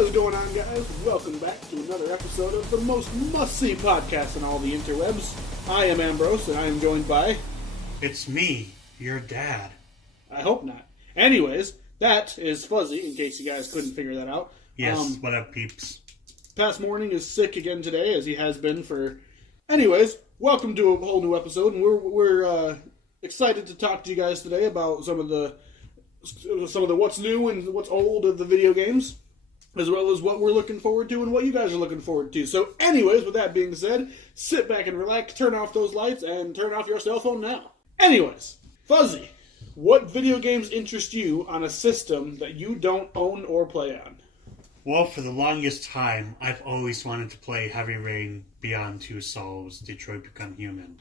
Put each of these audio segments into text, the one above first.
What is going on, guys? Welcome back to another episode of the most must-see podcast on all the interwebs. I am Ambrose, and I am joined by... It's me, your dad. I hope not. Anyways, that is Fuzzy, in case you guys couldn't figure that out. Yes, what up, peeps? PasMorning is sick again today, as he has been for... Anyways, welcome to a whole new episode, and we're excited to talk to you guys today about some of the what's new and what's old of the video games, as well as what we're looking forward to and what you guys are looking forward to. So anyways, with that being said, sit back and relax, turn off those lights, and turn off your cell phone now. Anyways, Fuzzy, what video games interest you on a system that you don't own or play on? Well, for the longest time, I've always wanted to play Heavy Rain Beyond Two Souls, Detroit Become Human.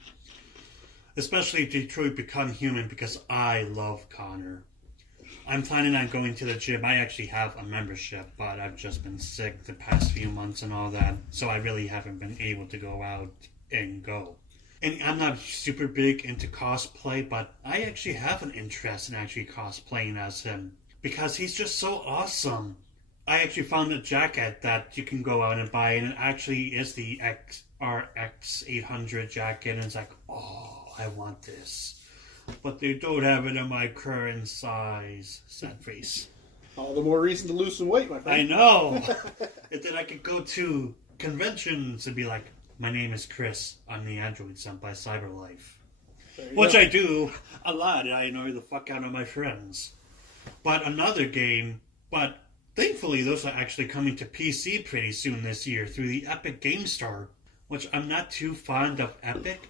Especially Detroit Become Human because I love Connor. I'm planning on going to the gym. I actually have a membership, but I've just been sick the past few months and all that, so I really haven't been able to go out and go. And I'm not super big into cosplay, but I actually have an interest in actually cosplaying as him, because he's just so awesome. I actually found a jacket that you can go out and buy, and it actually is the RX 800 jacket, and it's like, oh, I want this. But they don't have it in my current size. Sad face. All the more reason to lose some weight, my friend. I know. And then I could go to conventions and be like, my name is Chris. I'm the android sent by Cyberlife. Which I do a lot, and I annoy the fuck out of my friends. But another game, but thankfully those are actually coming to PC pretty soon this year through the Epic Game Store, which I'm not too fond of Epic,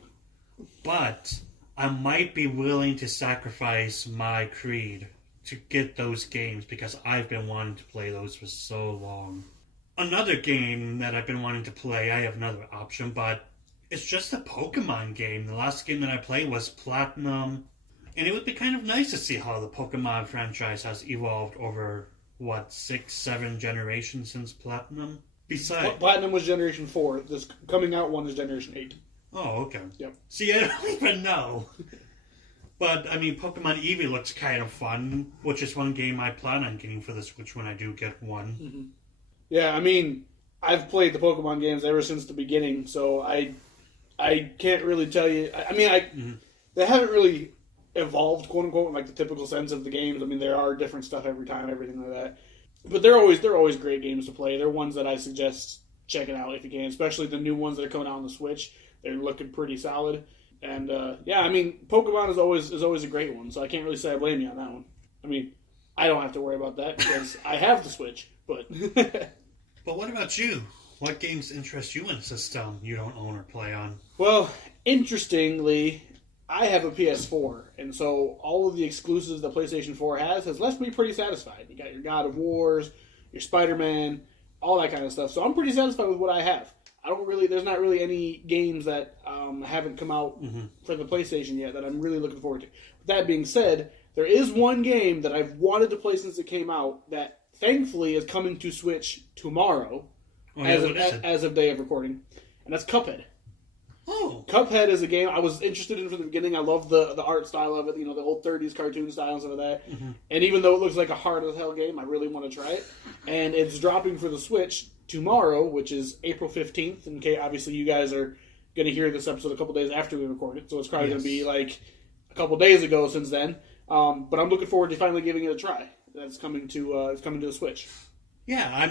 but I might be willing to sacrifice my creed to get those games because I've been wanting to play those for so long. Another game that I've been wanting to play, I have another option, but it's just a Pokemon game. The last game that I played was Platinum, and it would be kind of nice to see how the Pokemon franchise has evolved over, 6-7 generations since Platinum? Besides, Platinum was Generation 4. This coming out one is Generation 8. Oh, okay. Yep. See, I don't even know. But, I mean, Pokemon Eevee looks kind of fun, which is one game I plan on getting for the Switch when I do get one. Mm-hmm. Yeah, I mean, I've played the Pokemon games ever since the beginning, so I can't really tell you. They haven't really evolved, quote unquote, in like the typical sense of the games. I mean, there are different stuff every time, everything like that. But they're always great games to play. They're ones that I suggest checking out if you can, especially the new ones that are coming out on the Switch. They're looking pretty solid. And, yeah, I mean, Pokemon is always a great one, so I can't really say I blame you on that one. I mean, I don't have to worry about that because I have the Switch, but... But what about you? What games interest you in a system you don't own or play on? Well, interestingly, I have a PS4, and so all of the exclusives that PlayStation 4 has left me pretty satisfied. You got your God of Wars, your Spider-Man, all that kind of stuff. So I'm pretty satisfied with what I have. There's not really any games that haven't come out for the PlayStation yet that I'm really looking forward to. With that being said, there is one game that I've wanted to play since it came out that thankfully is coming to Switch tomorrow, as of day of recording, and that's Cuphead. Oh. Cuphead is a game I was interested in from the beginning. I love the art style of it, the old 30s cartoon style and stuff like that. Mm-hmm. And even though it looks like a hard-as-hell game, I really want to try it. And it's dropping for the Switch tomorrow, which is April 15th. And obviously you guys are going to hear this episode a couple days after we record it, so it's probably going to be like a couple days ago since then. But I'm looking forward to finally giving it a try. That's coming to the Switch. Yeah, I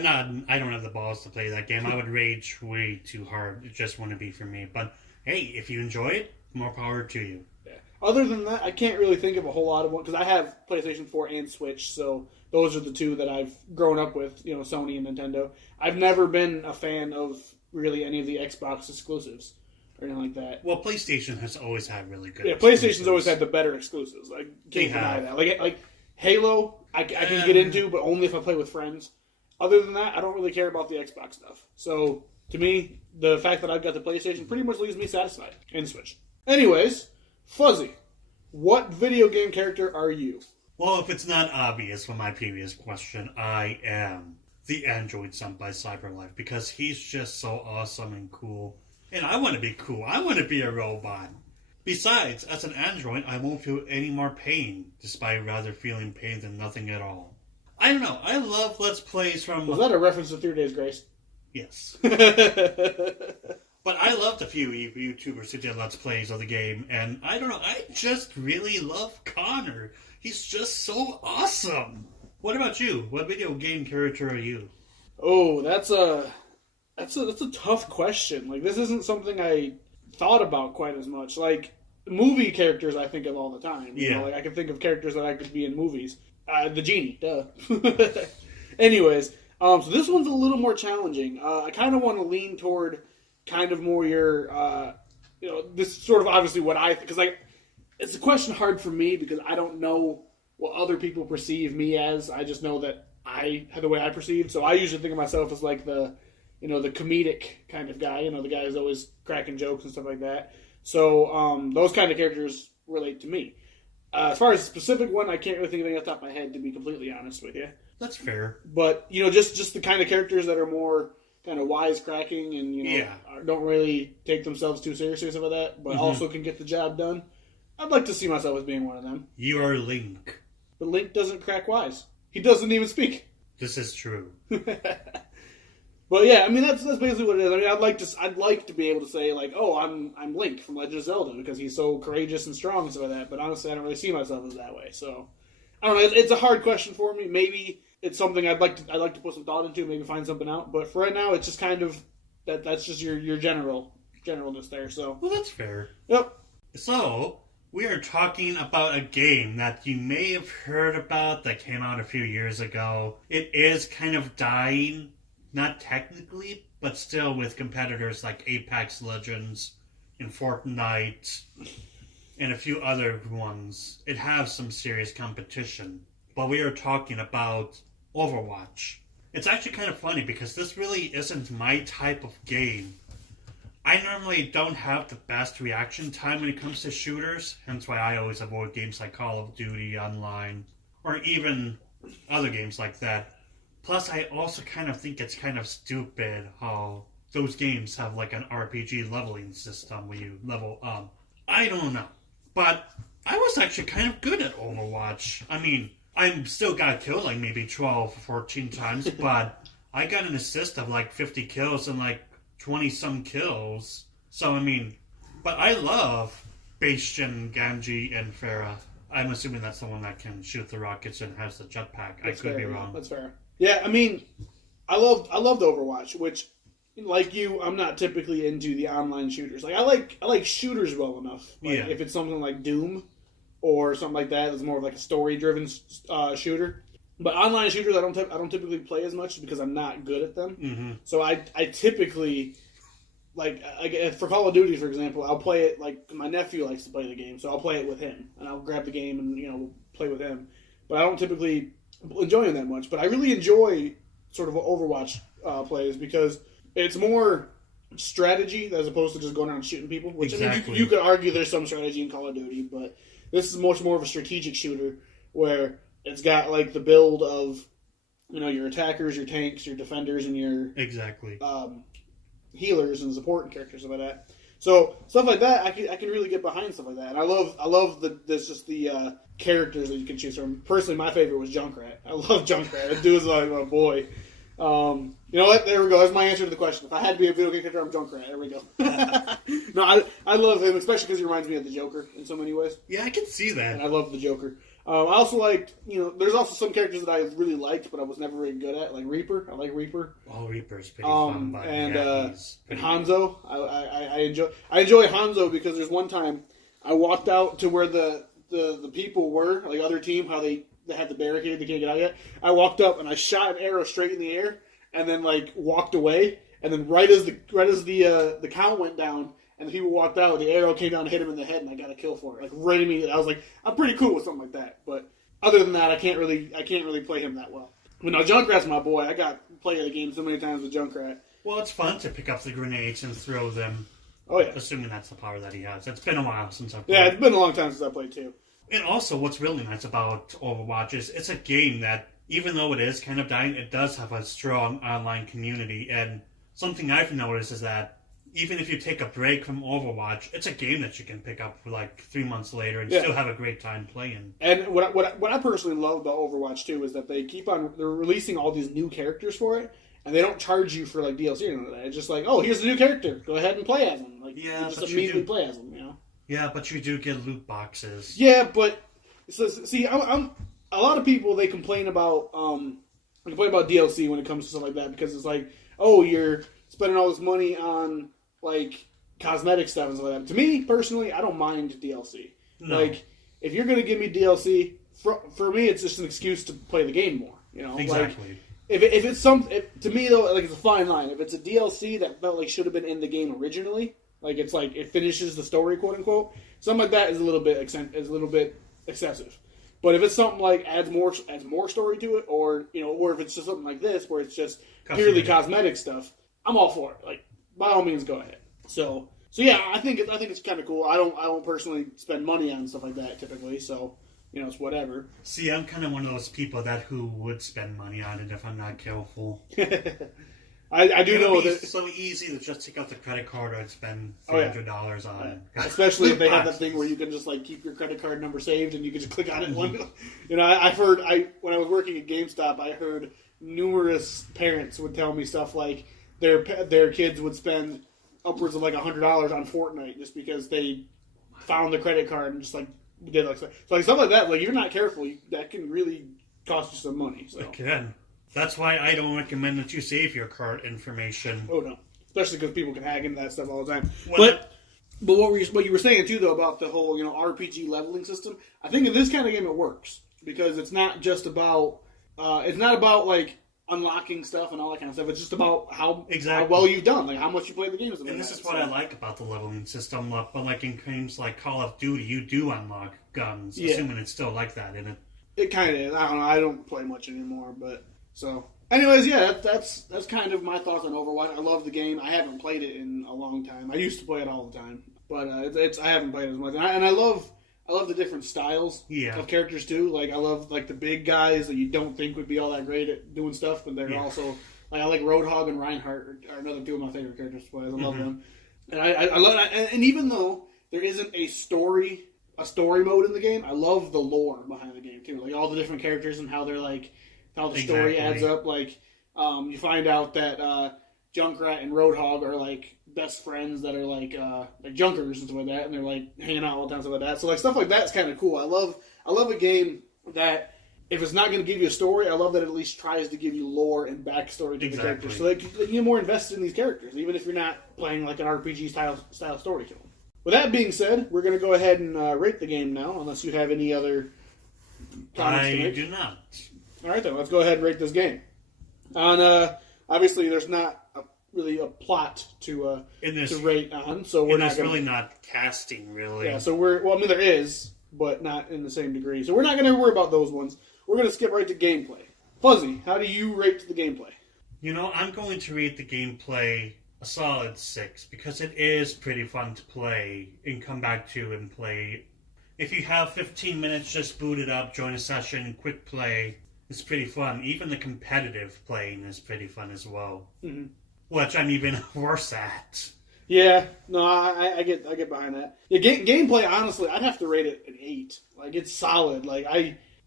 don't have the balls to play that game. I would rage way too hard. It just wouldn't be for me. But hey, if you enjoy it, more power to you. Yeah. Other than that, I can't really think of a whole lot of one because I have PlayStation 4 and Switch, so those are the two that I've grown up with. Sony and Nintendo. I've never been a fan of really any of the Xbox exclusives or anything like that. Well, PlayStation has always had really good. Yeah, PlayStation's always had the better exclusives. Like can't deny that. Like Halo, I can get into, but only if I play with friends. Other than that, I don't really care about the Xbox stuff. So, to me, the fact that I've got the PlayStation pretty much leaves me satisfied. And Switch. Anyways, Fuzzy, what video game character are you? Well, if it's not obvious from my previous question, I am the android sent by Cyberlife because he's just so awesome and cool. And I want to be cool. I want to be a robot. Besides, as an android, I won't feel any more pain, despite rather feeling pain than nothing at all. I don't know. I love Let's Plays from... Was that a reference to 3 Days Grace? Yes. But I loved a few YouTubers who did Let's Plays of the game, and I don't know, I just really love Connor. He's just so awesome. What about you? What video game character are you? Oh, that's a tough question. Like, this isn't something I thought about quite as much. Like, movie characters I think of all the time. You know, like, I can think of characters that I could be in movies. The genie, duh. Anyways, so this one's a little more challenging. I kind of want to lean toward kind of more your, this is sort of obviously what I, because like, it's a question hard for me because I don't know what other people perceive me as. I just know that the way I perceive. So I usually think of myself as like the comedic kind of guy, the guy who's always cracking jokes and stuff like that. So those kind of characters relate to me. As far as a specific one, I can't really think of anything off the top of my head, to be completely honest with you. That's fair. But, just the kind of characters that are more kind of wisecracking and, don't really take themselves too seriously some of that, but also can get the job done. I'd like to see myself as being one of them. You are Link. But Link doesn't crack wise. He doesn't even speak. This is true. But yeah, I mean that's basically what it is. I mean, I'd like to be able to say like, oh, I'm Link from Legend of Zelda because he's so courageous and strong and stuff like that. But honestly, I don't really see myself as that way. So I don't know. It's a hard question for me. Maybe it's something I'd like to put some thought into. Maybe find something out. But for right now, it's just kind of that's just your generalness there. So well, that's fair. Yep. So we are talking about a game that you may have heard about that came out a few years ago. It is kind of dying. Not technically, but still with competitors like Apex Legends and Fortnite and a few other ones. It has some serious competition. But we are talking about Overwatch. It's actually kind of funny because this really isn't my type of game. I normally don't have the best reaction time when it comes to shooters, hence why I always avoid games like Call of Duty Online or even other games like that. Plus, I also kind of think it's kind of stupid how those games have like an RPG leveling system where you level up. I don't know. But I was actually kind of good at Overwatch. I mean, I still got killed like maybe 12 or 14 times, but I got an assist of like 50 kills and like 20-some kills. So, I mean, but I love Bastion, Genji, and Pharah. I'm assuming that's the one that can shoot the rockets and has the jetpack. I could be wrong. That's fair. Yeah, I mean, I loved Overwatch, which, like you, I'm not typically into the online shooters. Like I like shooters well enough. Like, if it's something like Doom or something like that, it's more of like a story-driven shooter. But online shooters, I don't typically play as much because I'm not good at them. Mm-hmm. So I typically like for Call of Duty, for example, I'll play it like my nephew likes to play the game, so I'll play it with him and I'll grab the game and play with him. But I don't typically enjoy them that much. But I really enjoy sort of Overwatch plays because it's more strategy as opposed to just going around shooting people. Which exactly. I mean, you could argue there's some strategy in Call of Duty, but this is much more of a strategic shooter where it's got like the build of your attackers, your tanks, your defenders, and your healers and support characters and stuff like that. So stuff like that, I can really get behind stuff like that, and I love the characters that you can choose from. Personally, my favorite was Junkrat. I love Junkrat. That dude is like my boy. You know what? There we go. That's my answer to the question. If I had to be a video game character, I'm Junkrat. There we go. No, I love him, especially because he reminds me of the Joker in so many ways. Yeah, I can see that. And I love the Joker. I also liked, there's also some characters that I really liked, but I was never really good at, like Reaper. I like Reaper. Oh, Reaper's pretty fun. And Hanzo. I enjoy Hanzo because there's one time I walked out to where the people were, like other team, how they had the barricade, they can't get out yet. I walked up and I shot an arrow straight in the air, and then like walked away, and then right as the count went down. And the people walked out, the arrow came down and hit him in the head, and I got a kill for it. Like right immediately, I was like, I'm pretty cool with something like that. But other than that, I can't really play him that well. But no, Junkrat's my boy. I got played the game so many times with Junkrat. Well, it's fun to pick up the grenades and throw them. Oh yeah, assuming that's the power that he has. It's been a while since I played. Yeah, it's been a long time since I played too. And also, what's really nice about Overwatch is it's a game that, even though it is kind of dying, it does have a strong online community. And something I've noticed is that even if you take a break from Overwatch, it's a game that you can pick up for like 3 months later and still have a great time playing. And what I personally love about Overwatch too is that they're releasing all these new characters for it, and they don't charge you for like DLC or anything like that. It's just like, oh, here's a new character, go ahead and play as them. Like, yeah, you just immediately play as them, you know. Yeah, but you do get loot boxes. Yeah, but see, I'm a lot of people they complain about DLC when it comes to stuff like that because it's like, oh, you're spending all this money on like cosmetic stuff and stuff like that. To me personally, I don't mind DLC. No. Like, if you're gonna give me DLC, for me, it's just an excuse to play the game more. You know, exactly. Like, if it's to me though, like it's a fine line. If it's a DLC that felt like should have been in the game originally, like it's like it finishes the story, quote unquote, something like that is a little bit excessive. But if it's something like adds more story to it, or if it's just something like this where it's just purely cosmetic stuff, I'm all for it. Like, by all means, go ahead. So yeah, I think it's kind of cool. I don't personally spend money on stuff like that typically, so it's whatever. See, I'm kind of one of those people who would spend money on it if I'm not careful. I do know that it's so easy to just take out the credit card and spend $300 on it. Especially if they have that thing where you can just like keep your credit card number saved and you can just click on it. I've heard when I was working at GameStop, I heard numerous parents would tell me stuff like their kids would spend upwards of like $100 on Fortnite just because they found the credit card and just like did like stuff like that. Like, you're not careful, that can really cost you some money. So. It can. That's why I don't recommend that you save your card information. Oh no, especially because people can hack into that stuff all the time. But what you were saying too though about the whole RPG leveling system, I think in this kind of game it works because it's not just about like unlocking stuff and all that kind of stuff. It's just about how well you've done, like how much you play the games. And this is what I like about the leveling system. But like in games like Call of Duty, you do unlock guns, assuming it's still like that in it. It kind of is. I don't know. I don't play much anymore, but. So, anyways, yeah, that's kind of my thoughts on Overwatch. I love the game. I haven't played it in a long time. I used to play it all the time, but I haven't played it as much. And I love the different styles of characters too. Like I love like the big guys that you don't think would be all that great at doing stuff, but they're also like I like Roadhog and Reinhardt are another two of my favorite characters to play. I love them, and I love that. And even though there isn't a story mode in the game, I love the lore behind the game too. Like all the different characters and how they're like. How the story adds up. Like, you find out that Junkrat and Roadhog are like best friends that are like junkers and stuff like that, and they're like hanging out all the time, stuff like that. So like stuff like that's kind of cool. I love a game that if it's not going to give you a story, I love that it at least tries to give you lore and backstory to the characters, so that you get more invested in these characters, even if you're not playing like an RPG style story to them. With that being said, we're going to go ahead and rate the game now, unless you have any other comments to make. I do not. All right, then, let's go ahead and rate this game. Obviously, there's not really a plot to rate on, so we're not really not casting, really. Yeah, so there is, but not in the same degree. So we're not going to worry about those ones. We're going to skip right to gameplay. Fuzzy, how do you rate the gameplay? I'm going to rate the gameplay a solid 6, because it is pretty fun to play and come back to and play. If you have 15 minutes, just boot it up, join a session, quick play. It's pretty fun. Even the competitive playing is pretty fun as well. Mm-hmm. Which I'm even worse at. Yeah, no, I get behind that. Yeah, gameplay, honestly, I'd have to rate it an 8. Like, it's solid. Like,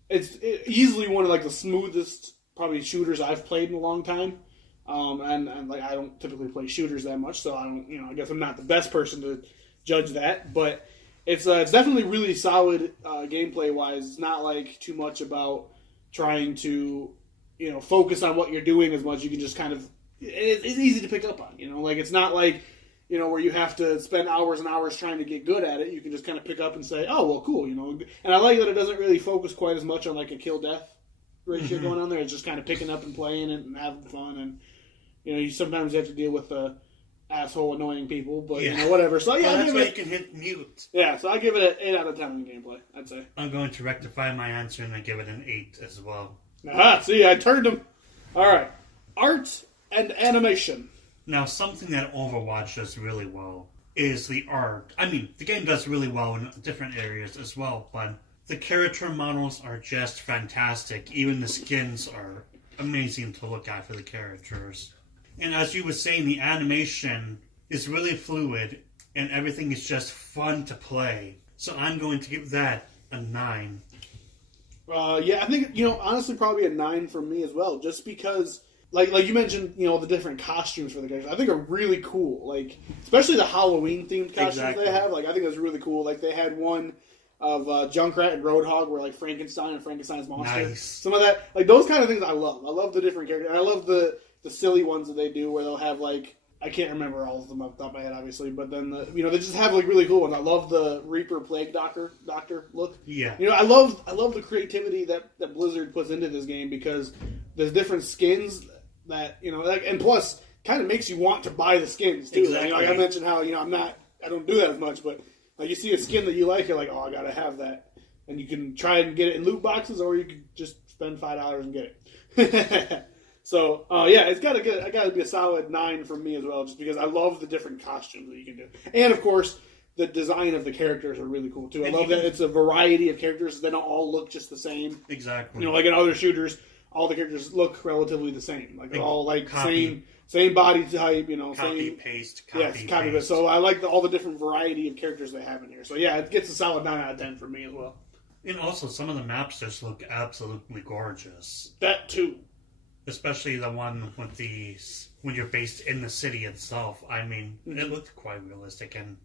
it's easily one of like the smoothest probably shooters I've played in a long time. And like I don't typically play shooters that much, so I don't. I guess I'm not the best person to judge that, but it's definitely really solid gameplay wise. It's not like too much about trying to, focus on what you're doing as much. You can just kind of, it's easy to pick up on, like it's not like, where you have to spend hours and hours trying to get good at it. You can just kind of pick up and say, oh, well, cool, And I like that it doesn't really focus quite as much on like a kill-death ratio going on there. It's just kind of picking up and playing it and having fun. And, you sometimes have to deal with asshole annoying people, but whatever. So yeah, that's why you can hit mute. Yeah, so I give it an 8 out of 10 in gameplay, I'd say. I'm going to rectify my answer and I give it an 8 as well. See, I turned them. All right, art and animation. Now, something that Overwatch does really well is the art. I mean, the game does really well in different areas as well, but the character models are just fantastic. Even the skins are amazing to look at for the characters. And as you were saying, the animation is really fluid, and everything is just fun to play. So I'm going to give that a 9. Yeah, I think, honestly, probably a 9 from me as well, just because, like you mentioned, the different costumes for the characters, I think are really cool. Like, especially the Halloween-themed costumes they have. Like, I think that's really cool. Like, they had one of Junkrat and Roadhog where, like, Frankenstein and Frankenstein's monster. Nice. Some of that, like, those kind of things I love. I love the different characters. And I love the silly ones that they do where they'll have, like, I can't remember all of them off the top of my head, obviously, but then they just have like really cool ones. I love the Reaper Plague Doctor look. Yeah. I love the creativity that Blizzard puts into this game because there's different skins that and plus kind of makes you want to buy the skins too. Exactly. Like I mentioned how I don't do that as much, but like you see a skin that you like, you're like, oh, I gotta have that, and you can try and get it in loot boxes, or you can just spend $5 and get it. So, yeah, I got to be a solid 9 from me as well, just because I love the different costumes that you can do. And, of course, the design of the characters are really cool, too. I love that it's a variety of characters. They don't all look just the same. Exactly. Like in other shooters, all the characters look relatively the same. Like, they're all, like, copy. same body type, Copy-paste. Copy-paste. So I like all the different variety of characters they have in here. So, yeah, it gets a solid 9 out of 10 for me as well. And also, some of the maps just look absolutely gorgeous. That, too. Especially the one with when you're based in the city itself. I mean, it looked quite realistic and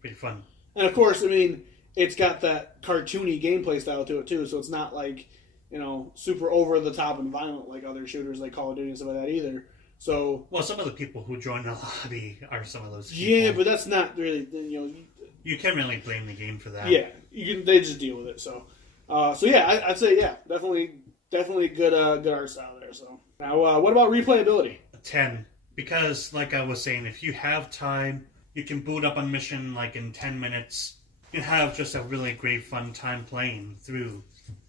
pretty fun. And of course, I mean, it's got that cartoony gameplay style to it too, so it's not like, super over the top and violent like other shooters like Call of Duty and stuff like that either. So, well, some of the people who join the lobby are some of those people. Yeah, but that's not really, you can't really blame the game for that. Yeah, they just deal with it. So yeah, I'd say definitely good art style there. So now, what about replayability? A 10, because like I was saying, if you have time, you can boot up a mission like in 10 minutes and have just a really great fun time playing through.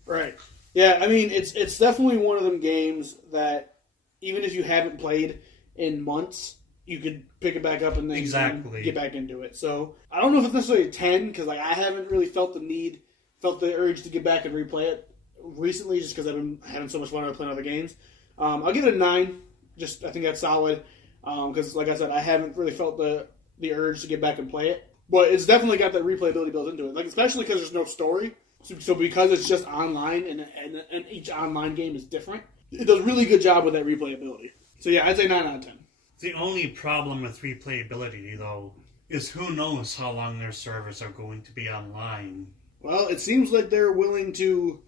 Right. Yeah, I mean, it's definitely one of them games that even if you haven't played in months, you could pick it back up and then get back into it. So I don't know if it's necessarily a 10 because like I haven't really felt the urge to get back and replay it recently, just because I've been having so much fun playing other games. I'll give it a 9. I think that's solid. Because, like I said, I haven't really felt the urge to get back and play it. But it's definitely got that replayability built into it. Like, especially because there's no story. So because it's just online and each online game is different, it does a really good job with that replayability. So yeah, I'd say 9 out of 10. The only problem with replayability, though, is who knows how long their servers are going to be online. Well, it seems like they're willing to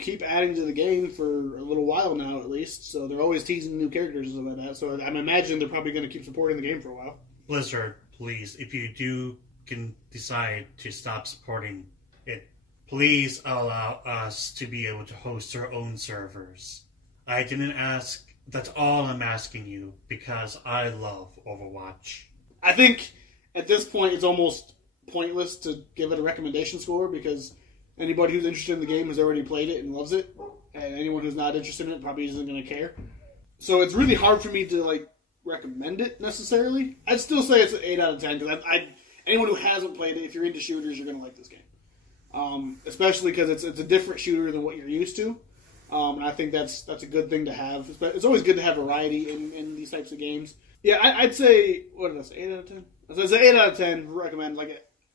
keep adding to the game for a little while now, at least. So they're always teasing new characters and stuff like that. So I'm imagining they're probably going to keep supporting the game for a while. Blizzard, please, if you can decide to stop supporting it, please allow us to be able to host our own servers. I didn't ask. That's all I'm asking you, because I love Overwatch. I think at this point it's almost pointless to give it a recommendation score, because anybody who's interested in the game has already played it and loves it, and anyone who's not interested in it probably isn't going to care. So it's really hard for me to recommend it necessarily. I'd still say it's an 8 out of 10 because anyone who hasn't played it, if you're into shooters, you're going to like this game. Especially because it's a different shooter than what you're used to. And I think that's a good thing to have. It's always good to have variety in these types of games. Yeah, I'd say, what did I say, 8 out of 10? I'd say 8 out of 10, recommend.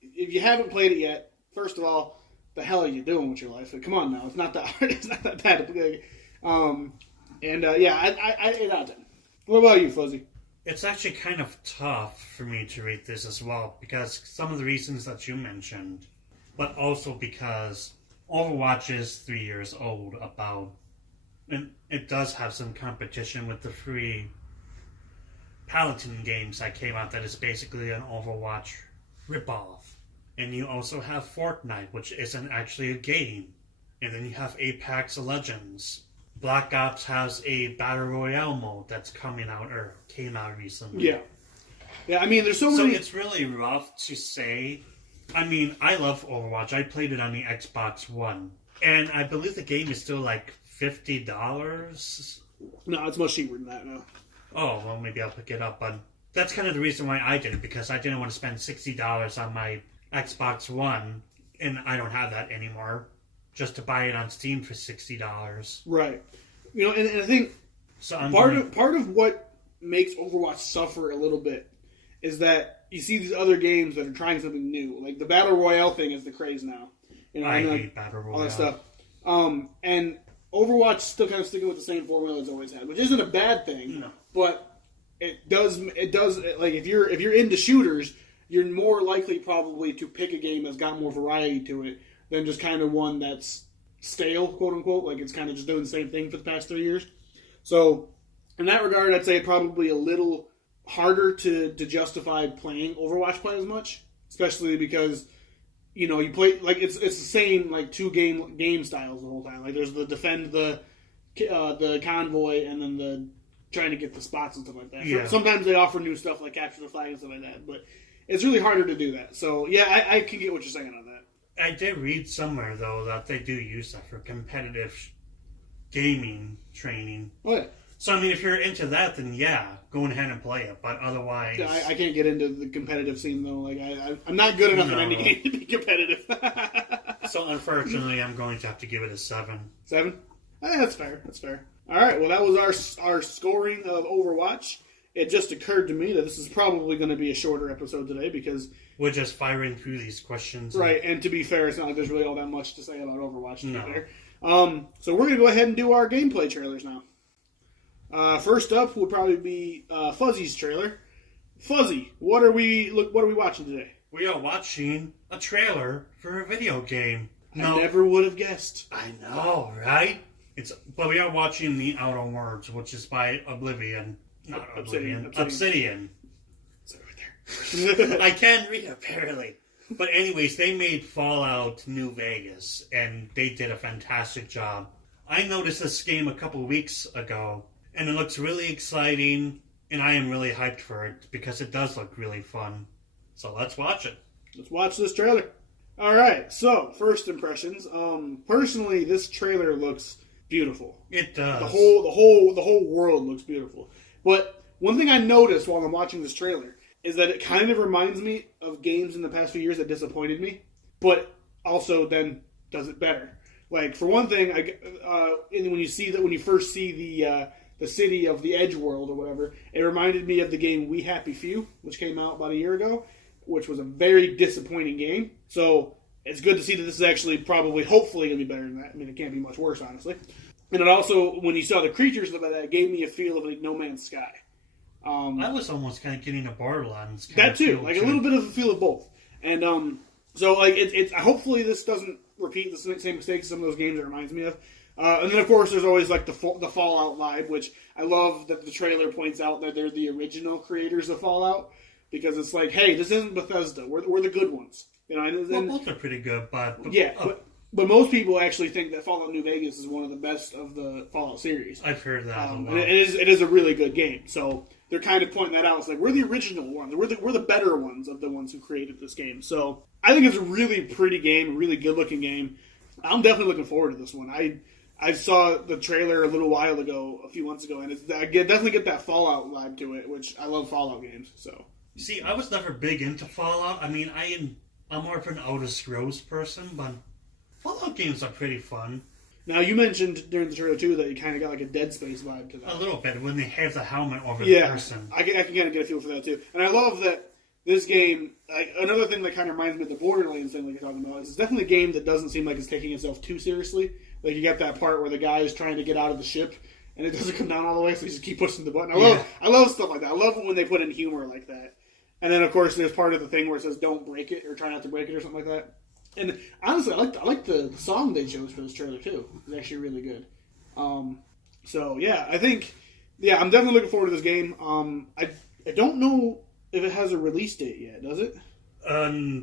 If you haven't played it yet, first of all, the hell are you doing with your life? Come on now, it's not that hard. It's not that bad. Yeah, I 8 out of 10. What about you, Fuzzy? It's actually kind of tough for me to rate this as well, because some of the reasons that you mentioned, but also because Overwatch is 3 years old and it does have some competition with the free Paladin games that came out that is basically an Overwatch ripoff. And you also have Fortnite, which isn't actually a game. And then you have Apex Legends. Black Ops has a Battle Royale mode that's coming out, or came out recently. Yeah. Yeah, I mean, there's so many... So it's really rough to say. I mean, I love Overwatch. I played it on the Xbox One. And I believe the game is still $50. No, it's much cheaper than that now. Oh, well, maybe I'll pick it up. But that's kind of the reason why I did it, because I didn't want to spend $60 on my Xbox One, and I don't have that anymore, just to buy it on Steam for $60. Right. And I think so part of what makes Overwatch suffer a little bit is that you see these other games that are trying something new. Like the Battle Royale thing is the craze now. You know, I hate like, Battle Royale. all that stuff. And Overwatch still kind of sticking with the same formula it's always had, which isn't a bad thing. No. But it does like if you're into shooters, you're more likely probably to pick a game that's got more variety to it than just kind of one that's stale, quote unquote. Like it's kind of just doing the same thing for the past 3 years. So in that regard, I'd say probably a little harder to justify playing Overwatch quite as much, especially because you play like it's the same like two game styles the whole time. Like there's the defend the convoy and then the trying to get the spots and stuff like that. Yeah. Sometimes they offer new stuff like capture the flag and stuff like that, but it's really harder to do that. So yeah, I can get what you're saying on that. I did read somewhere though that they do use that for competitive gaming training. Oh yeah. So, I mean, if you're into that, then yeah, go ahead and play it. But otherwise... Yeah, I can't get into the competitive scene, though. Like I'm not good enough in any game to be competitive. So, unfortunately, I'm going to have to give it a 7. 7? That's fair. That's fair. All right, well, that was our scoring of Overwatch. It just occurred to me that this is probably going to be a shorter episode today because... We're just firing through these questions. Right, and to be fair, it's not like there's really all that much to say about Overwatch, to be No. fair. So we're going to go ahead and do our gameplay trailers now. First up would probably be Fuzzy's trailer. Fuzzy, what are we watching today? We are watching a trailer for a video game. I never would have guessed. I know, right? But we are watching The Outer Worlds, which is by Obsidian. Not Obsidian. Obsidian. It's right there. I can read apparently. But anyways, they made Fallout New Vegas, and they did a fantastic job. I noticed this game a couple weeks ago, and it looks really exciting, and I am really hyped for it because it does look really fun. So let's watch it. Let's watch this trailer. All right. So first impressions. Personally, this trailer looks beautiful. It does. The whole world looks beautiful. But one thing I noticed while I'm watching this trailer is that it kind of reminds me of games in the past few years that disappointed me, but also then does it better. Like for one thing, when you first see the city of the Edge World or whatever, it reminded me of the game We Happy Few, which came out about a year ago, which was a very disappointing game. So it's good to see that this is actually hopefully going to be better than that. I mean, it can't be much worse, honestly. And it also, when you saw the creatures, that gave me a feel of like No Man's Sky. I was almost kind of getting a Borderlands kind that of too, feel like too. a little bit of a feel of both. And so like it's hopefully this doesn't repeat the same mistakes some of those games it reminds me of. And then of course there's always like the Fallout vibe, which I love that the trailer points out that they're the original creators of Fallout, because it's like, hey, this isn't Bethesda. We're the good ones, you know. And both are pretty good, but but most people actually think that Fallout New Vegas is one of the best of the Fallout series. I've heard that. And it is a really good game. So they're kind of pointing that out. It's like we're the original ones. We're the better ones of the ones who created this game. So I think it's a really pretty game, a really good looking game. I'm definitely looking forward to this one. I saw the trailer a little while ago, a few months ago, and I definitely get that Fallout vibe to it, which I love Fallout games. So see, I was never big into Fallout. I mean, I'm more of an Outer Scrolls person, but Fallout games are pretty fun. Now, you mentioned during the trailer, too, that you kind of got like a Dead Space vibe to that. A little bit, when they have the helmet over the person. I can kind of get a feel for that, too. And I love that this game, another thing that kind of reminds me of the Borderlands thing like you're talking about, is it's definitely a game that doesn't seem like it's taking itself too seriously. Like, you got that part where the guy is trying to get out of the ship, and it doesn't come down all the way, so you just keep pushing the button. I love stuff like that. I love when they put in humor like that. And then, of course, there's part of the thing where it says, don't break it, or try not to break it, or something like that. And honestly, I like the song they chose for this trailer too. It's actually really good. So yeah, I'm definitely looking forward to this game. I don't know if it has a release date yet. Does it?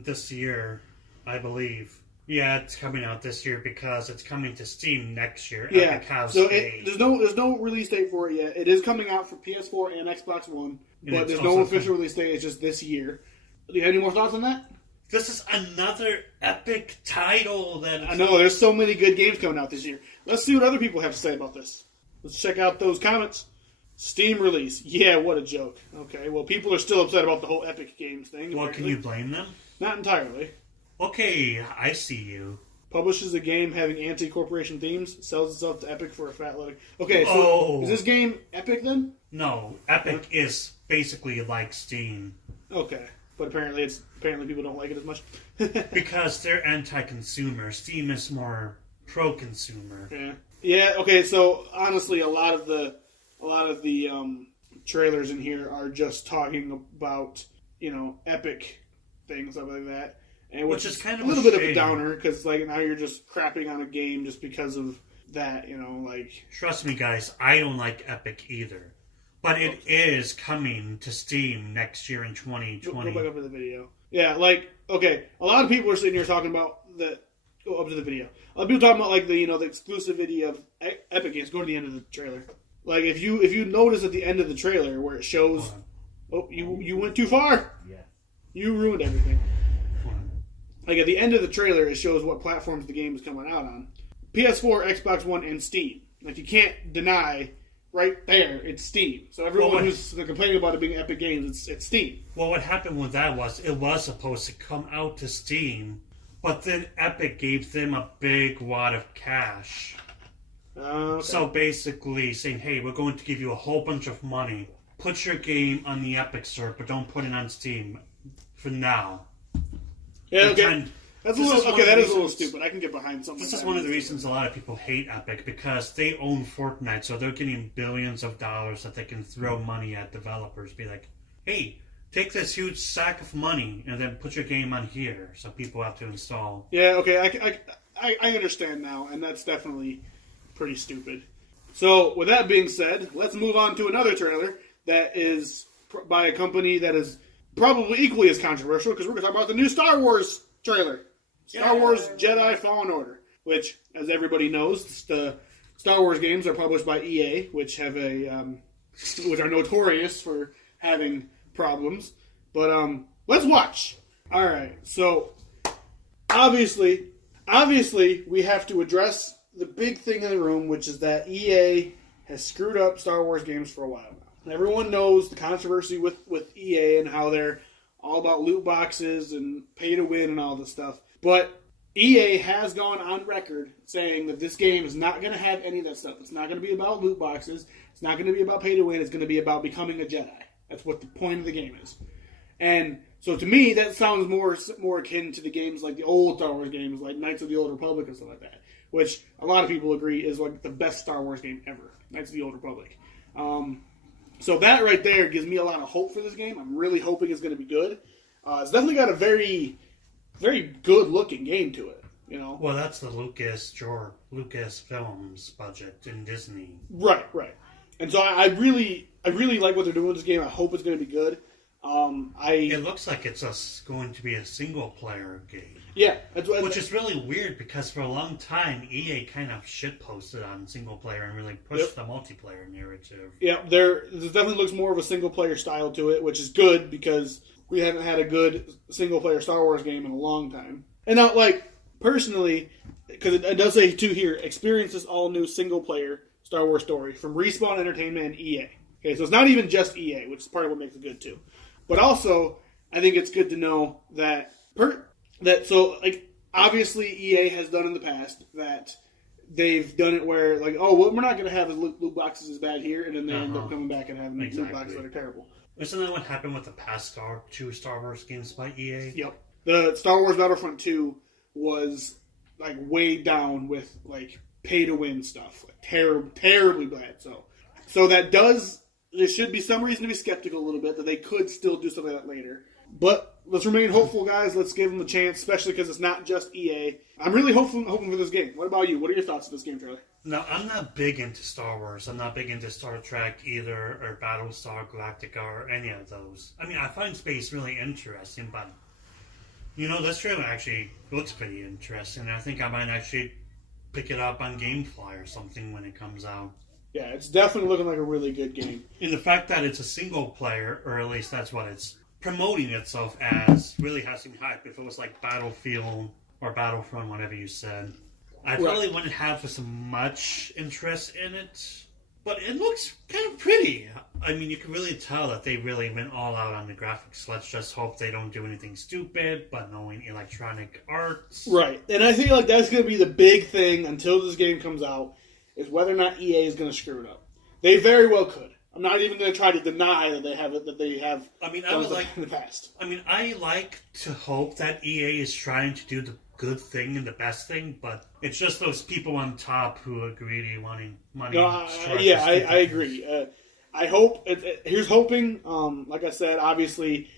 This year, I believe. Yeah, it's coming out this year because it's coming to Steam next year. Yeah. So there's no release date for it yet. It is coming out for PS4 and Xbox One, but there's no official release date. It's just this year. Do you have any more thoughts on that? This is another epic title that... I know, there's so many good games coming out this year. Let's see what other people have to say about this. Let's check out those comments. Steam release. Yeah, what a joke. Okay, well, people are still upset about the whole Epic Games thing. Well, can you blame them? Not entirely. Okay, I see you. publishes a game having anti-corporation themes, sells itself to Epic for a fat letter. Okay, so is this game Epic then? No, Epic is basically like Steam. Okay, but apparently people don't like it as much. Because they're anti-consumer. Steam is more pro-consumer. Yeah. Yeah. Okay. So honestly, a lot of the trailers in here are just talking about Epic things, stuff like that, and which is kind of a little bit of a downer because like now you're just crapping on a game just because of that. Trust me, guys, I don't like Epic either, but it is coming to Steam next year in 2020. Go back up to the video. Yeah. Okay, a lot of people are sitting here talking about the. Go up to the video. A lot of people talking about the exclusivity of Epic games. Go to the end of the trailer. Like if you notice at the end of the trailer where it shows, you went too far. Yeah. You ruined everything. Like at the end of the trailer, it shows what platforms the game is coming out on: PS4, Xbox One, and Steam. Like you can't deny right there, it's Steam. So everyone who's complaining about it being Epic Games, it's Steam. Well, what happened with that was it was supposed to come out to Steam. But then Epic gave them a big wad of cash. Okay. So basically saying, hey, we're going to give you a whole bunch of money. Put your game on the Epic store, but don't put it on Steam for now. Yeah, okay. That is a little stupid. I can get behind something This like is that. one of the reasons a lot of people hate Epic, because they own Fortnite, so they're getting billions of dollars that they can throw money at developers. Be like, hey, take this huge sack of money and then put your game on here, so people have to install. Yeah, okay, I understand now, and that's definitely pretty stupid. So, with that being said, let's move on to another trailer that is by a company that is probably equally as controversial, because we're going to talk about the new Star Wars trailer. Star Wars Jedi Fallen Order, which, as everybody knows, the Star Wars games are published by EA, which have which are notorious for having problems. But let's watch. All right. So obviously we have to address the big thing in the room, which is that EA has screwed up Star Wars games for a while now. Everyone knows the controversy with EA and how they're all about loot boxes and pay to win and all this stuff. But EA has gone on record saying that this game is not going to have any of that stuff. It's not going to be about loot boxes. It's not going to be about pay to win. It's going to be about becoming a Jedi. That's what the point of the game is. And so to me, that sounds more akin to the games like the old Star Wars games, like Knights of the Old Republic and stuff like that, which a lot of people agree is like the best Star Wars game ever, Knights of the Old Republic. So that right there gives me a lot of hope for this game. I'm really hoping it's going to be good. It's definitely got a very, very good-looking game to it. Well, that's the Lucas Films budget in Disney. Right. And so I really like what they're doing with this game. I hope it's going to be good. It looks like it's going to be a single-player game. Yeah. Which is really weird, because for a long time, EA kind of shitposted on single-player and really pushed the multiplayer narrative. Yeah, there definitely looks more of a single-player style to it, which is good, because we haven't had a good single-player Star Wars game in a long time. And now, personally, because it does say, too, here, experience this all-new single-player Star Wars story from Respawn Entertainment and EA. Okay, so it's not even just EA, which is part of what makes it good, too. But also, I think it's good to know that obviously EA has done in the past that they've done it where, we're not going to have loot boxes as bad here, and then they end up coming back and having loot boxes that are terrible. Isn't that what happened with the past two Star Wars games by EA? Yep. The Star Wars Battlefront 2 was, way down with, pay-to-win stuff. Terribly bad. So there should be some reason to be skeptical a little bit that they could still do something like that later. But let's remain hopeful, guys. Let's give them a chance, especially because it's not just EA. I'm really hoping for this game. What about you? What are your thoughts on this game, Charlie? No, I'm not big into Star Wars. I'm not big into Star Trek either, or Battlestar Galactica, or any of those. I mean, I find space really interesting, but, this trailer actually looks pretty interesting. I think I might actually pick it up on GameFly or something when it comes out. Yeah, it's definitely looking like a really good game. And the fact that it's a single player, or at least that's what it's promoting itself as, really has some hype. If it was like Battlefield or Battlefront, whatever you said, I probably wouldn't have as much interest in it. But it looks kind of pretty. I mean, you can really tell that they really went all out on the graphics. Let's just hope they don't do anything stupid, but knowing Electronic Arts. Right. And I feel like that's going to be the big thing until this game comes out, is whether or not EA is going to screw it up. They very well could. I'm not even going to try to deny that they have it, that they have. I mean, I would like in the past. I mean, I like to hope that EA is trying to do the good thing and the best thing, but it's just those people on top who are greedy, wanting money. No, I agree. I hope. Here's hoping. Like I said, obviously,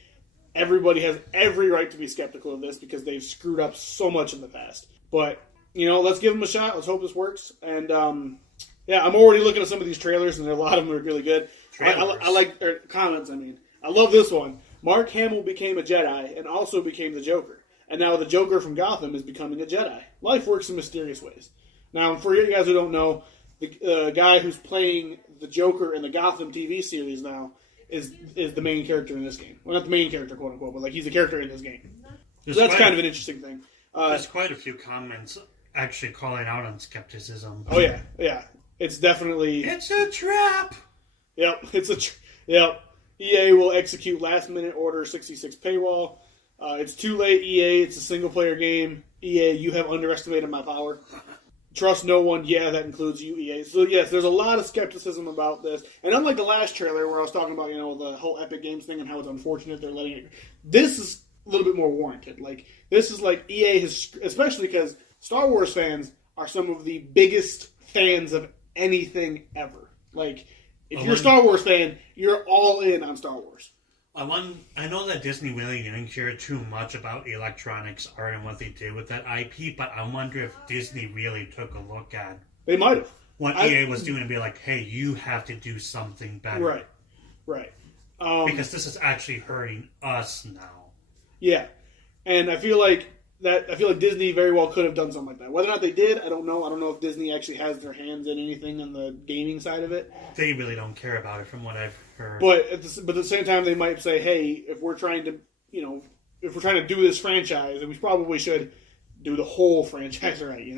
everybody has every right to be skeptical of this because they've screwed up so much in the past. But let's give them a shot. Let's hope this works. And yeah, I'm already looking at some of these trailers, and a lot of them are really good. I like comments. I mean, I love this one. Mark Hamill became a Jedi and also became the Joker. And now the Joker from Gotham is becoming a Jedi. Life works in mysterious ways. Now, for you guys who don't know, the guy who's playing the Joker in the Gotham TV series now is the main character in this game. Well, not the main character, quote unquote, but he's a character in this game. So that's kind of an interesting thing. There's quite a few comments actually calling out on skepticism. Oh yeah. It's definitely... It's a trap! Yep, yep. EA will execute last-minute Order 66 paywall. It's too late, EA. It's a single-player game. EA, you have underestimated my power. Trust no one. Yeah, that includes you, EA. So, yes, there's a lot of skepticism about this. And unlike the last trailer where I was talking about, the whole Epic Games thing and how it's unfortunate they're letting it... This is a little bit more warranted. This is like EA has... Especially because Star Wars fans are some of the biggest fans of anything ever. If you're a Star Wars fan, you're all in on Star Wars. I know that Disney really didn't care too much about Electronics Art and what they did with that IP, but I wonder if Disney really took a look at... They might have. What EA was doing and be like, hey, you have to do something better. Right. Because this is actually hurting us now. Yeah. And I feel like Disney very well could have done something like that. Whether or not they did, I don't know. I don't know if Disney actually has their hands in anything on the gaming side of it. They really don't care about it, from what I've heard. But at the same time, they might say, "Hey, if we're trying to do this franchise, then we probably should do the whole franchise right."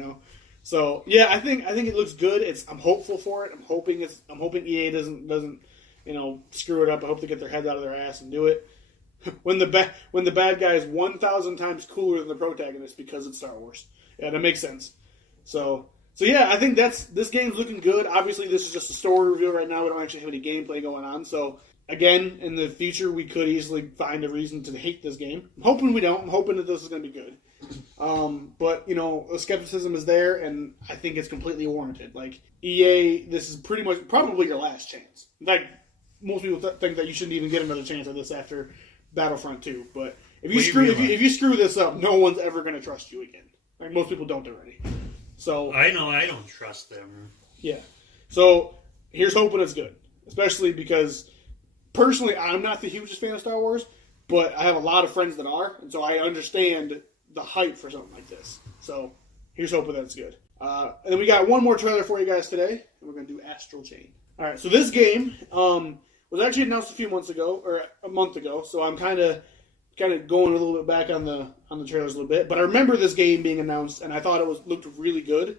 So yeah, I think it looks good. I'm hopeful for it. I'm hoping EA doesn't screw it up. I hope they get their heads out of their ass and do it. When the bad guy is 1,000 times cooler than the protagonist because it's Star Wars. Yeah, that makes sense. So yeah, I think this game's looking good. Obviously, this is just a story review right now. We don't actually have any gameplay going on. So again, in the future, we could easily find a reason to hate this game. I'm hoping we don't. I'm hoping that this is going to be good. But the skepticism is there, and I think it's completely warranted. EA, this is probably your last chance. In fact, most people think that you shouldn't even get another chance at this after Battlefront 2, but if you screw this up, no one's ever going to trust you again. Most people don't already. So I know I don't trust them. Yeah. So here's hoping it's good, especially because personally I'm not the hugest fan of Star Wars, but I have a lot of friends that are, and so I understand the hype for something like this. So here's hoping that it's good. And then we got one more trailer for you guys today, and we're going to do Astral Chain. All right. So this game. Was actually announced a few months ago, or a month ago, so I'm kind of going a little bit back on the trailers a little bit. But I remember this game being announced, and I thought it looked really good.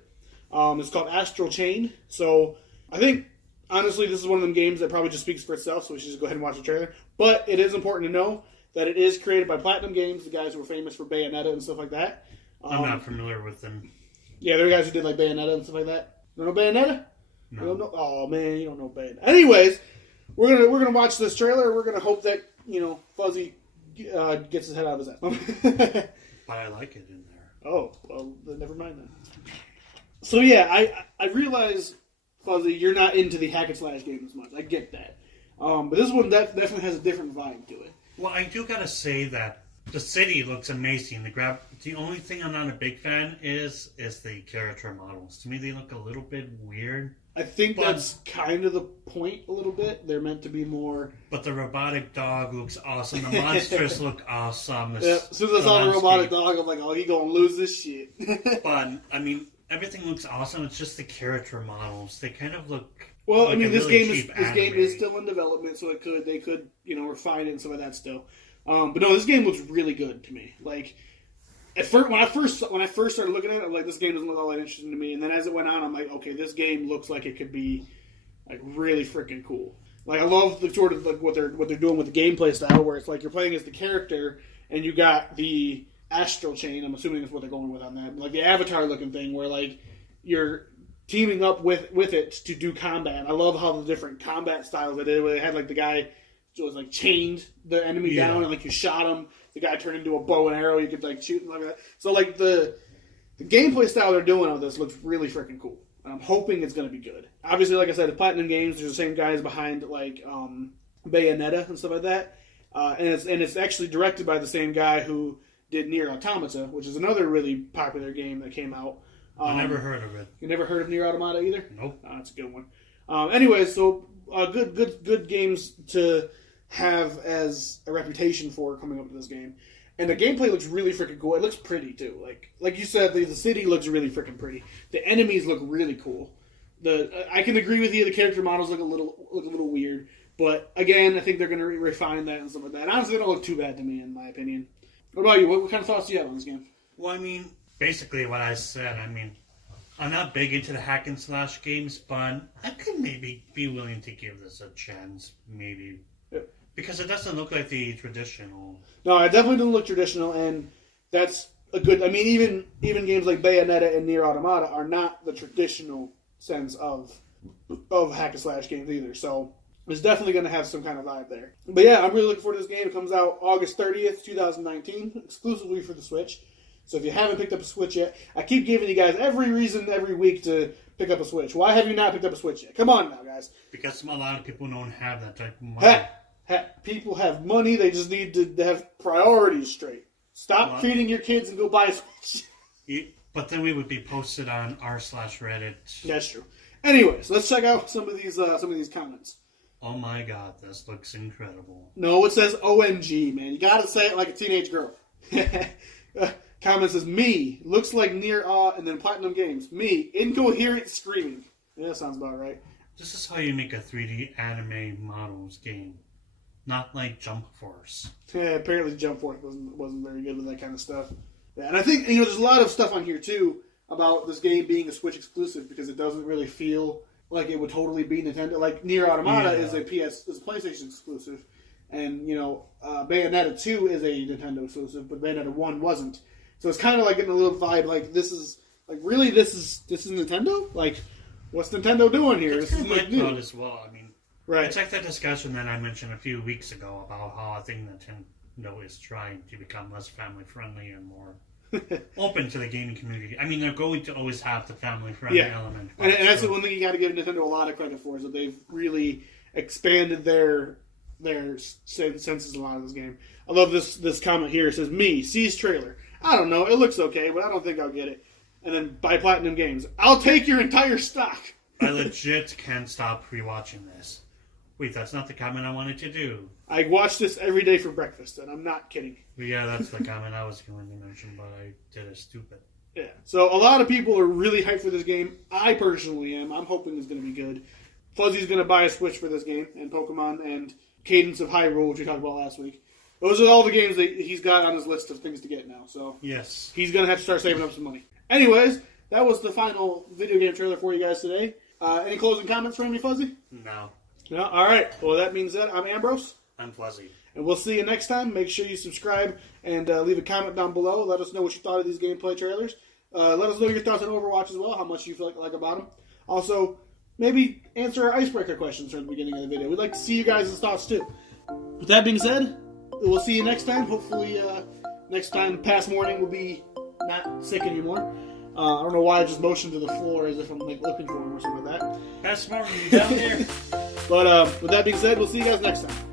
It's called Astral Chain. So I think, honestly, this is one of them games that probably just speaks for itself, so we should just go ahead and watch the trailer. But it is important to know that it is created by Platinum Games, the guys who were famous for Bayonetta and stuff like that. I'm not familiar with them. Yeah, they're guys who did Bayonetta and stuff like that. You don't know Bayonetta? No. You don't know? Oh, man, you don't know Bayonetta. Anyways... We're gonna watch this trailer. We're gonna hope that Fuzzy gets his head out of his ass. But I like it in there. Oh well, then never mind then. So yeah, I realize, Fuzzy, you're not into the hack and slash game as much. I get that, but this one definitely has a different vibe to it. Well, I do gotta say that the city looks amazing. The only thing I'm not a big fan is the character models. To me, they look a little bit weird. I think that's kind of the point a little bit. They're meant to be more... But the robotic dog looks awesome. The monsters look awesome. Yeah, as soon as I saw the robotic dog, I'm like, oh, he gonna lose this shit. But, I mean, everything looks awesome. It's just the character models. They kind of look... Well, I mean, this game is still in development, so they could refine it and some of that still. But no, this game looks really good to me. At first, when I first started looking at it, I'm like, this game doesn't look all that interesting to me. And then as it went on, I'm like, okay, this game looks like it could be Like, really freaking cool. Like, I love the sort of like what they're doing with the gameplay style, where it's like you're playing as the character, and you got the astral chain. I'm assuming that's what they're going with on that. Like the avatar looking thing, where like you're teaming up with it to do combat. And I love how the different combat styles they did, where they had like the guy who was like chained the enemy down, and like you shot him. The guy turned into a bow and arrow. You could like shoot and like that. So like the gameplay style they're doing on this looks really freaking cool. I'm hoping it's going to be good. Obviously, like I said, the Platinum Games, there's the same guys behind like Bayonetta and stuff like that, and it's actually directed by the same guy who did Nier Automata, which is another really popular game that came out. I never heard of it. You never heard of Nier Automata either? Nope. That's a good one. Anyways, so good games to have as a reputation for coming up with this game. And the gameplay looks really freaking cool. It looks pretty, too. Like you said, the city looks really freaking pretty. The enemies look really cool. I can agree with you, the character models look a little weird. But, again, I think they're going to refine that and stuff like that. Honestly, they don't look too bad to me, in my opinion. What about you? What kind of thoughts do you have on this game? Well, I mean, basically what I said. I mean, I'm not big into the hack and slash games, but I could maybe be willing to give this a chance, maybe. Yeah. Because it doesn't look like the traditional. No, it definitely doesn't look traditional, and that's a good... I mean, even games like Bayonetta and Nier Automata are not the traditional sense of hack and slash games either, so it's definitely going to have some kind of vibe there. But yeah, I'm really looking forward to this game. It comes out August 30th, 2019, exclusively for the Switch. So if you haven't picked up a Switch yet, I keep giving you guys every reason every week to pick up a Switch. Why have you not picked up a Switch yet? Come on now, guys. Because a lot of people don't have that type of money. People have money, they just need to have priorities straight. Stop feeding your kids and go buy a Switch. But then we would be posted on r/Reddit. That's true. Anyways, let's check out some of these comments. Oh my god, this looks incredible. No, it says OMG, man. You gotta say it like a teenage girl. Comment says, me, looks like Nier and then Platinum Games. Me, incoherent screaming. Yeah, that sounds about right. This is how you make a 3D anime models game. Not like Jump Force. Yeah, apparently Jump Force wasn't very good with that kind of stuff. Yeah, and I think, there's a lot of stuff on here, too, about this game being a Switch exclusive, because it doesn't really feel like it would totally be Nintendo. Like, Nier Automata is a PlayStation exclusive, and, Bayonetta 2 is a Nintendo exclusive, but Bayonetta 1 wasn't. So it's kind of like getting a little vibe, like, this is Nintendo? Like, what's Nintendo doing here? That's kind of my thought as well. I mean, right. It's like that discussion that I mentioned a few weeks ago about how I think Nintendo is trying to become less family-friendly and more open to the gaming community. I mean, they're going to always have the family-friendly element. And that's the one thing you got to give Nintendo a lot of credit for, is that they've really expanded their senses a lot of this game. I love this comment here. It says, me, C's trailer. I don't know. It looks okay, but I don't think I'll get it. And then buy Platinum Games. I'll take your entire stock. I legit can't stop rewatching this. Wait, that's not the comment I wanted to do. I watch this every day for breakfast, and I'm not kidding. Yeah, that's the comment I was going to mention, but I did it stupid. Yeah. So a lot of people are really hyped for this game. I personally am. I'm hoping it's going to be good. Fuzzy's going to buy a Switch for this game, and Pokemon, and Cadence of Hyrule, which we talked about last week. Those are all the games that he's got on his list of things to get now. So yes, he's going to have to start saving up some money. Anyways, that was the final video game trailer for you guys today. Any closing comments from you, Fuzzy? No. No? All right. Well, that means that I'm Ambrose. I'm Fuzzy. And we'll see you next time. Make sure you subscribe and leave a comment down below. Let us know what you thought of these gameplay trailers. Let us know your thoughts on Overwatch as well, how much you feel like about them. Also, maybe answer our icebreaker questions from the beginning of the video. We'd like to see you guys' thoughts too. With that being said, we'll see you next time. Hopefully, next time PasMorning will be not sick anymore. I don't know why I just motioned to the floor as if I'm like looking for him or something like that. PasMorning down there. But with that being said, we'll see you guys next time.